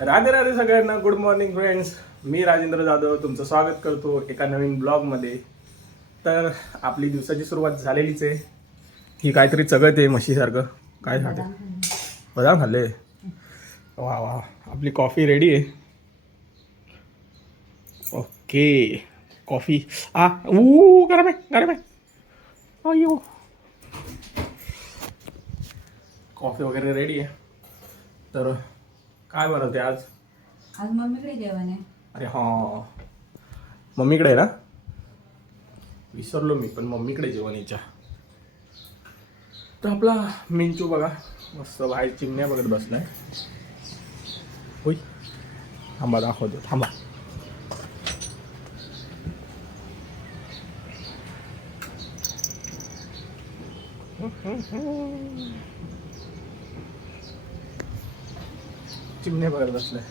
राधे राधे सगळ्यांना good morning friends मी राजेंद्र जाधव तुमचं स्वागत करतो एका नवीन ब्लॉगमध्ये तर आपली दिवसाची सुरुवात झालेलीच आहे. ही काहीतरी चगत आहे म्हशीसारखं. काय खाते बदाम खाल्ले. वा वा. आपली कॉफी रेडी आहे. ओके. कॉफी आ ऊ गरम आहे गरम आहे. अयो कॉफी वगैरे रेडी आहे. तर काय बनवते आज? आज मम्मीकडे जेवण आहे. अरे हां. मम्मीकडे आहे ना? विसरलो मी पण मम्मीकडे जेवण याच्या तर आपला मिंचू बघा मस्त बाहेर चिमण्या बघत बसलाय. होय. थांबा दाखवतो थांबा. चिमण्या बघत बसलाय.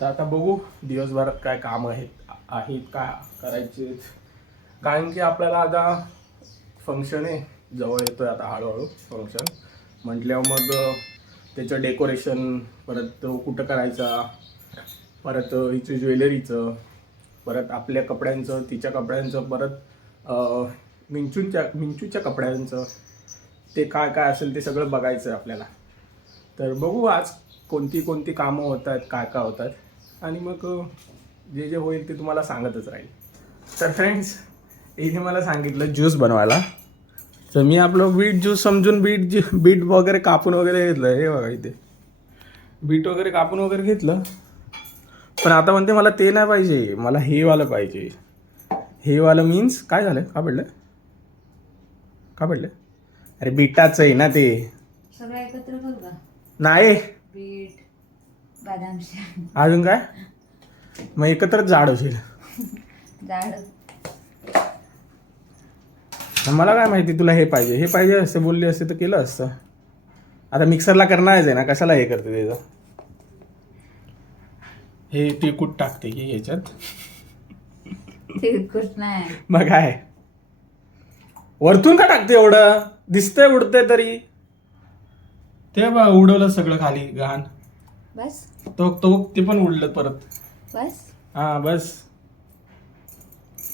तर आता बघू दिवसभरात काय काम आहेत आहेत का करायचे कारण की आपल्याला आता फंक्शन आहे जवळ येतोय आता हळूहळू फंक्शन म्हटल्यावर मग त्याचं डेकोरेशन परत तो कुठं करायचा परत हिचं ज्वेलरीचं परत आपल्या कपड्यांचं तिच्या कपड्यांचं परत मिंचूंच्या मिंचूच्या मिंचूच्या कपड्यांचं ते काय काय असेल ते सगळं बघायचं आहे आपल्याला. तर बघू आज कोणती कोणती कामं होत आहेत काय काय होत आहेत आणि मग जे जे होईल ते तुम्हाला सांगतच राहील. तर फ्रेंड्स इथे मला सांगितलं ज्यूस बनवायला. तर मी आपलं बीट ज्यूस समजून बीट ज्यू बीट वगैरे कापून वगैरे घेतलं. हे बघा इथे. बीट वगैरे कापून वगैरे घेतलं. पण आता म्हणते मला ते नाही पाहिजे. मला हे वालं पाहिजे. हे वालं मीन्स काय झालं? का पडलं? का पडलं? अरे बीटाचं आहे ना ते. सगळं एकत्र नाही. बीट बदाम अजून काय? मग एकत्रच जाड होशील. जाड. मला काय माहिती तुला हे पाहिजे हे पाहिजे असते बोलली असते तर केलं असतं. आता मिक्सरला करणारच आहे ना कशाला हे करते त्याचं हे तिकूट टाकते की ह्याच्यात. नाही. मग काय? वरतून का टाकते एवढं? दिसतंय उडतंय तरी. ते बा उडवलं सगळं खाली घाण बस. तो तो ते पण उडलं परत. बस. हा बस.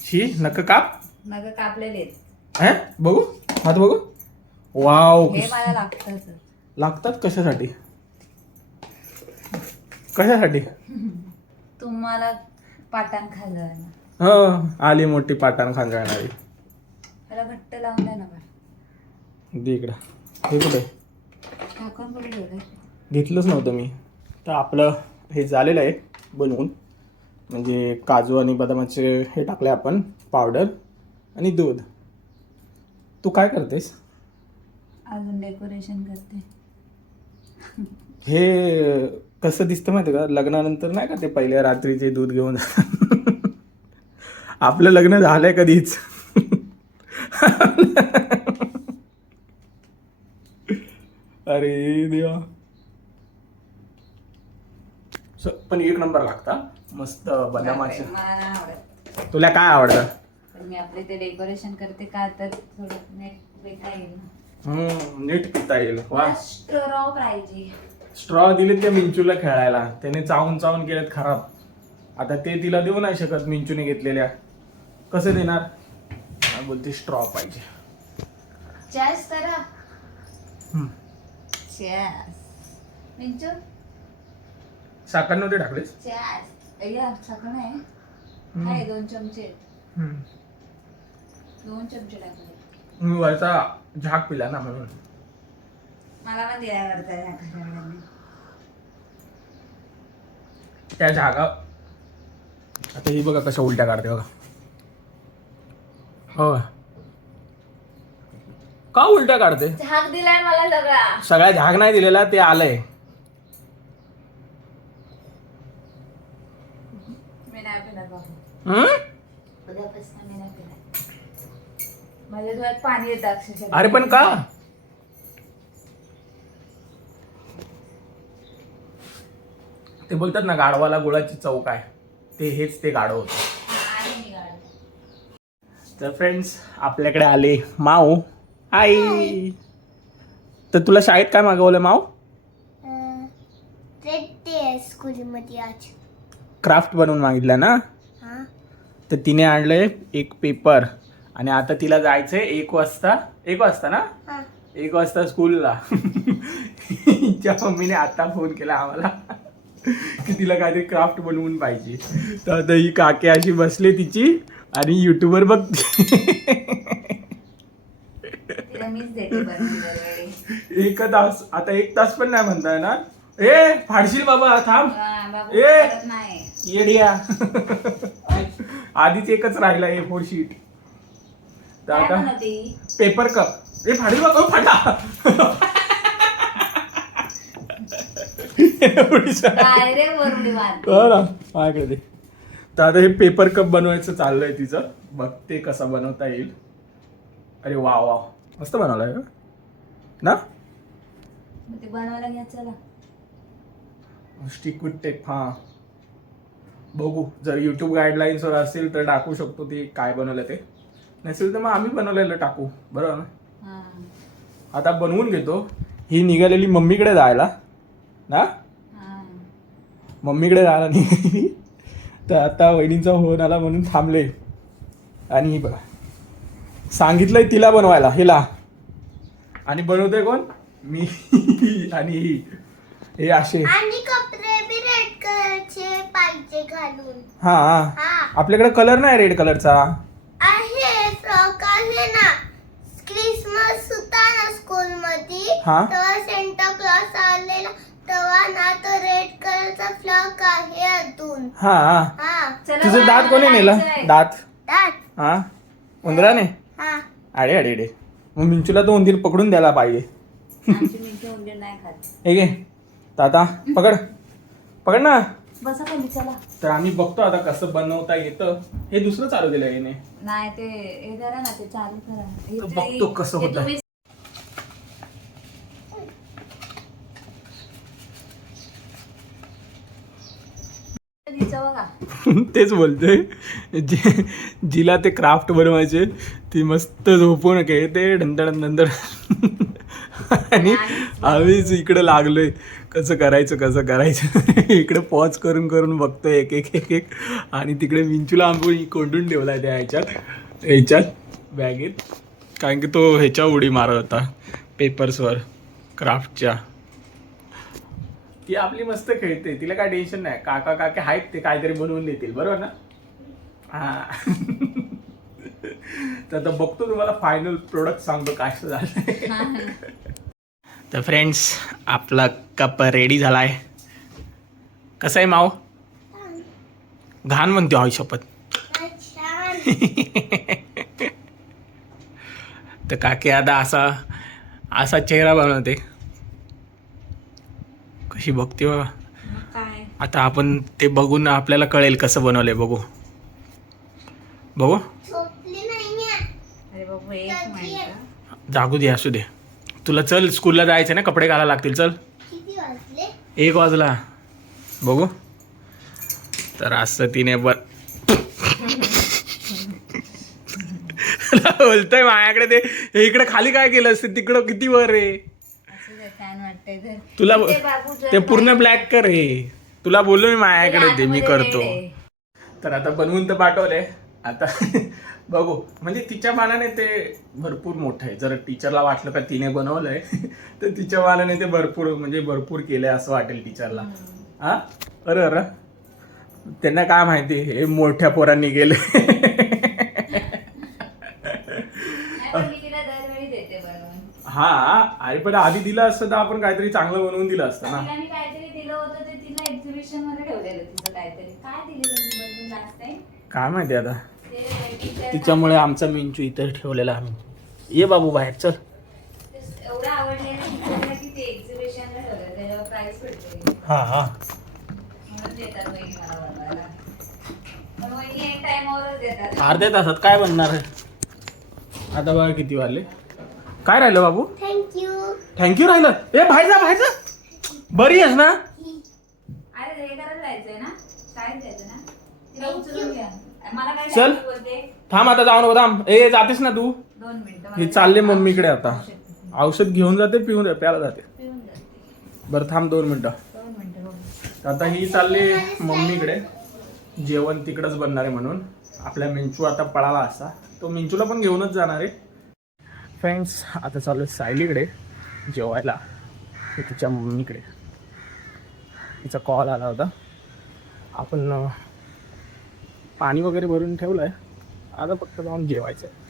शी नक काप. मग कापलेले आहेत. है बघू हात बघू. वाव हे मला लागतात. लागतात कशासाठी? कशासाठी? तुम्हाला पाटाण खाल्लं ना. हो आली मोठी पाटाण खांजळणारी. त्याला घट्ट लावून द्या ना दे इकडं. हे कुठे? कुठे घेतलंच नव्हतं मी. तर आपलं हे झालेलं आहे बनवून. म्हणजे काजू आणि बदामाचे हे टाकले आपण पावडर आणि दूध. तू काय करतेस? अजून डेकोरेशन करते. हे कसं दिसतं माहिती का? लग्नानंतर नाही का ते पहिल्या रात्रीचे दूध घेऊन. आपलं लग्न झालंय कधीच. अरे देवा. स- पण एक नंबर लागता. मस्त बदामाचे. मला नाही आवडत. तुला काय आवडतं? पण मी आपले ते डेकोरेशन करते का तर थोडं नेट येईल. हम्म, नीट पिता येईल. वा. स्ट्रॉ पाहिजे. स्ट्रॉ दिले त्या मिंचूला खेळायला. त्याने चावून चावून केलेत खराब. आता ते तिला देऊ नाही शकत मिंचूने घेतलेल्या. कसं देणार? बोलते स्ट्रॉ पाहिजे. चॅस करा. चॅस मिंचू साखर नव्हते टाकलेस चॅस अय्या साखर नाही. हम्म. आहे दोन चमचे. हम्म. दोन चमचे टाकले. मी वरचा झाक पिला ना म्हणून. मला पण द्यायला त्या साखर त्या झागा आता ही बघा कशा उलट्या काढते बघा. हो का उलट्या काढते? झाक दिलाय मला सगळा. सगळ्या झाग नाही दिलेला ते आलंय. मी नाही पिणार बाबा. हम्म? उद्यापासून मी नाही पिणार. माझ्या डोळ्यात पाणी येतं अक्षरशः. अरे पण का? ते बोलतात ना गाढवाला गुळाची चव काय? ते हेच ते गाढव होतं. मी. तर फ्रेंड्स आपल्याकडे आले माऊ. आई. तर तुला शाळेत काय मागवलं स्कूलमध्ये आज. क्राफ्ट बनवून मागितला ना? हा. तर तिने आणलंय एक पेपर आणि आता तिला जायचंय एक वाजता एक वाजता ना? हा. एक वाजता स्कूलला तिच्या मम्मीने आता फोन केला आम्हाला की तिला काहीतरी क्राफ्ट बनवून पाहिजे. तर आता ही काकी अशी बसली तिची आणि युट्यूबवर बघते. मीच देते बनवून दरवेळी. एक तास आता एक तास पण नाही म्हणताय ना ए फाडशील बाबा थांब. हा, बाबू ए! करत नाही. येडिया. आधीच एकच राहिला ए फोर शीट. तर काय आता पेपर कप. ए फाडी बघ ओ, फाटा. एवढी. डायरेक्ट मारते हो ना माझ्याकडे दे. तर आता हे पेपर कप बनवायचं चाललंय तिचं. बघते कसा बनवता येईल. अरे वा वा. मस्त बनवलाय ना? मग ते बनवायला घ्या चला. स्टिक विथ टेप हा. बघू जर युट्यूब गाईडलाईन्सवर असेल तर टाकू शकतो ते काय बनवलं ते. नसेल तर मग आम्ही बनवलेलं टाकू बरोबर ना? हा. आता बनवून घेतो. ही निघालेली मम्मीकडे जायला ना? हा. मम्मीकडे जायला निघाली तर आता वहिनींचा फोन आला म्हणून थांबले. आणि ही बघा. सांगितलंय तिला बनवायला हिला. आणि बनवते कोण? मी आणि ही. हे असे. आणि कपडे बी रेड कलरचे पाहिजे घालून. हा. हा. आपल्याकडे कलर नाही रेड कलरचा आहे फ्रॉक आहे ना. क्रिसमस होता ना स्कूल मध्ये हा. तेव्हा सेंटा क्लॉस आलेला. तेव्हा ना तो रेड कलरचा फ्रॉक आहे अजून. हा. हा. चला तुझं दात कोणी नेलं. दात. दाट हा. उंदराने? हा अडे अडे अडे मग मिंचूला तो उंदीर पकडून द्यायला पाहिजे. हे तर आता पकड. पकड ना. तर आम्ही बघतो आता कसं बनवता येतं. हे दुसरं चालू केलं याने नाही ते हे करा ना ते चालू करा. तर ते- बघतो कसं हे तिचं बोलतोय. जे जिला ते क्राफ्ट बनवायचे ती मस्त झोपून खेळते डंदड डंदड आणि आम्हीच इकडे लागलोय. कसं करायचं कसं करायचं? इकडे पॉज करून करून बघतोय एक एक एक एक. आणि तिकडे विंचूला आम्ही कोंडून ठेवलाय त्या ह्याच्यात. ह्याच्यात बॅगेत कारण की तो ह्याच्या उडी मारत होता. पेपर्सवर क्राफ्टच्या ती आपली मस्त खेळते तिला काय टेन्शन नाही. काका काके आहेत ते काहीतरी बनवून देतील बरोबर ना? हा. तर आता बघतो तुम्हाला फायनल प्रोडक्ट सांगतो काय असं झालं. तर फ्रेंड्स आपला कप रेडी झाला आहे कसं आहे माव घाण म्हणते आई शपथ तर काकी आता असा असा चेहरा बनवते. कशी बघते बघा मग काय? आता आपण ते बघून आपल्याला कळेल कसं बनवलंय बघू. बघू. झोपली नाहीये. अरे बाबू एक मिनिट. जागू दे असू दे. तुला चल स्कूलला जायचं ना कपडे घालायला लागतील चल. किती वाजले? एक वाजला. बघू. तर असं तिने ब बोलतोय माझ्याकडे ते हे इकडे खाली काय केलं असतं? तिकडं किती वर आहे? असं तुला ते ते पूर्ण ब्लॅक कर हे. तुला बोललो मी माझ्याकडे दे मी करतो. तर आता बनवून तर पाठवलंय आता बघू. म्हणजे तिच्या मानाने ते भरपूर मोठं आहे. जर टीचरला वाटलं का तिने बनवलंय तर तिच्या मानाने ते भरपूर म्हणजे भरपूर केलंय असं वाटेल टीचरला हा? अरे अरे. त्यांना काय माहिती? हे मोठ्या पोरांनी गेले नाही, पण मी तिला दरवेळी देते बनवून हा अरे पण आधी दिलं असतं तर आपण काहीतरी चांगलं बनवून दिलं असतं ना. तिला मी काहीतरी दिलं होतं ते तिला एक्झिबिशनमध्ये ठेवलेलं तिचं काहीतरी. काय दिलेलं मी बनवून लास्ट टाइम काय माहिती आता. ते teacher तिच्यामुळे आमचा मिंचू इथं ठेवलेला आम्ही ये बाबू बाहेर चल. ते एवढं आवडलेलं टीचरला की ते एक्झिबिशनला ठेवलं त्याच्यावर प्राइस भेटते हा हा. म्हणून देतात वहिनी मला बनवायला. पण वहिनी एक टाइमवरच देतात. अर्ध्या तासात काय बनणार आहे? आता बघा किती वाजले. काय राहिलं बाबू? थँक्यू थँक्यू राहिलं. ए बाहेर जा बाहेर जा. बरी आहेस ना? अरे हे करायला जायचंय ना? शाळेत जायचं ना? तिला उचलून घ्या मला काय चल. बोलते? थांब आता जाऊ नको थांब. ए जातेस ना तू? दोन मिनिटं हे मला चालले औषध- मम्मीकडे आता. औषध घेऊन जाते पिऊन प्यायला जाते. पिऊन जाते. बरं थांब दोन मिनिटं. दोन मिनिटं बघ तर आता ही चालली मम्मीकडे जेवण तिकडंच बनणार आहे म्हणून. आपल्या मिंचू आता पळाला असा. तो मिंचूला पण घेऊनच जाणार आहे. फ्रेंड्स आता चालू आहे सायलीकडे जेवायला. ते तिच्या मम्मीकडे. तिचा कॉल आला होता. आपण पाणी वगैरे भरून ठेवलं आहे आता फक्त जाऊन जेवायचं आहे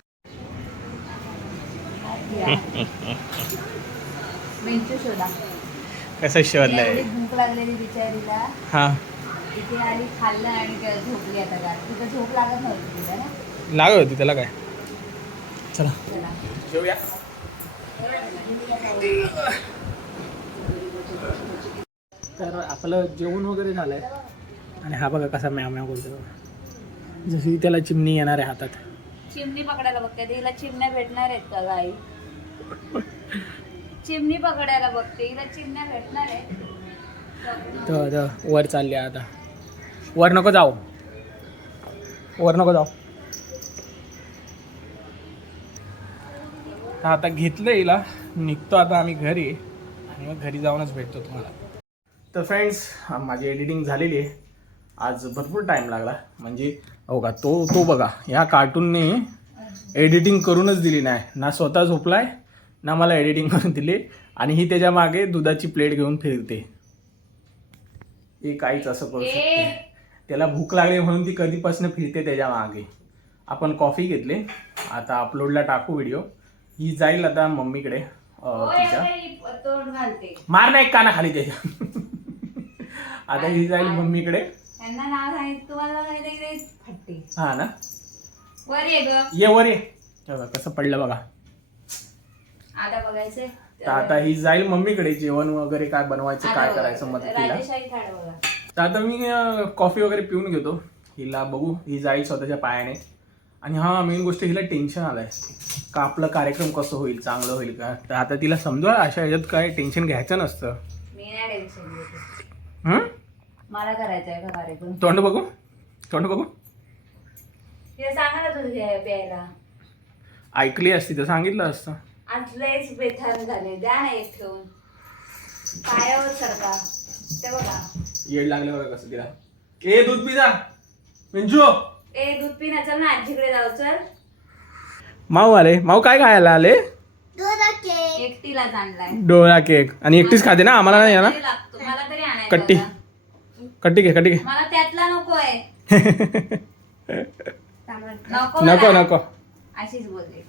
कसं शोधलं एवढी भूक लागलेली बिचारीला. हां. इथे आली खाल्लं आणि काय झोपली आता गार तिथं झोप लागत नव्हती तिला ना? लागत होती त्याला काय? चला. चला. जेवूया तर आपलं जेवण वगैरे झालंय. आणि हा बघा कसा म्याव म्याव बोलतो. जशी त्याला चिमणी येणार आहे हातात. चिमणी पकडायला बघते. तिला चिमण्या भेटणार आहेत का गाई? चिमणी पकडायला बघते. हिला चिमण्या भेटणार आहेत. तर वर चालली आहे आता. वर नको जाऊ. वर नको जाऊ. तर आता घेतलं हिला. निघतो आता आम्ही घरी. आणि मग घरी जाऊनच भेटतो तुम्हाला. तर फ्रेंड्स माझी एडिटिंग झालेली आहे. आज भरपूर टाईम लागला. म्हणजे हो का तो तो बघा ह्या कार्टूनने एडिटिंग करूनच दिली नाही. ना स्वतः झोपलाय ना मला एडिटिंग करून दिली. आणि ही त्याच्यामागे दुधाची प्लेट घेऊन फिरते. हे काहीच असं करू शकते. त्याला भूक लागली म्हणून ती कधीपासून फिरते त्याच्यामागे. आपण कॉफी घेतली. आता अपलोडला टाकू व्हिडिओ ही जाईल आता मम्मीकडे तिच्या. मार नाही काना खाली त्याच्या आता ही जाईल मम्मीकडे. हा ना? वर ये वर ये. कसं पडलं बघा. आता बघायचंय. तर आता ही जाईल मम्मीकडे जेवण वगैरे काय बनवायचं काय करायचं मग तिला. तर आता मी कॉफी वगैरे पिऊन घेतो. हिला बघू ही जाईल स्वतःच्या पायाने. आणि हा मेन गोष्ट हिला टेन्शन आलंय. का आपलं कार्यक्रम कसं होईल चांगलं होईल का? तर आता तिला समजा अशा ह्याच्यात काय टेन्शन घ्यायचं नसतं. मी नाही टेन्शन घेते. हं? मला करायचं आहे का कार्यक्रम? तोंड बघू? तोंड बघू? तिला सांगा ना तुझं घ्या- प्यायला. ऐकली असती तर सांगितलं असतं. आज लयच बेथान झाले. द्या ना एक ठेवून. पायावर सरका. ते बघा. येड लागलं बघा कसं तिला? ए दूध पिजा. मिंचू ए दूध पिण्या चल ना आजीकडे जाऊ चल. माऊ आले. माऊ काय खायला आले? आणलाय डोळा केक. आणि एकटीच खाते ना? आम्हाला नाही ना लागतो मला तरी आणायचा कट्टी. होता. कट्टी घे कट्टी घे. मला त्यातला नकोय. नको नको मला. नको अशीच बोलते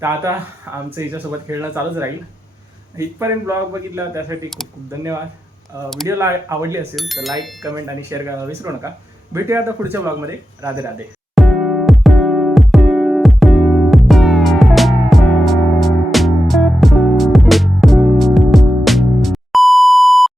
तर आता आमचं हिच्यासोबत खेळणं चालूच राहील. इथपर्यंत ब्लॉग बघितला त्यासाठी खूप खूप धन्यवाद. व्हिडिओला आवडली असेल तर लाईक कमेंट आणि शेअर करायला विसरू नका. भेटूया आता पुढच्या ब्लॉगमध्ये राधे राधे.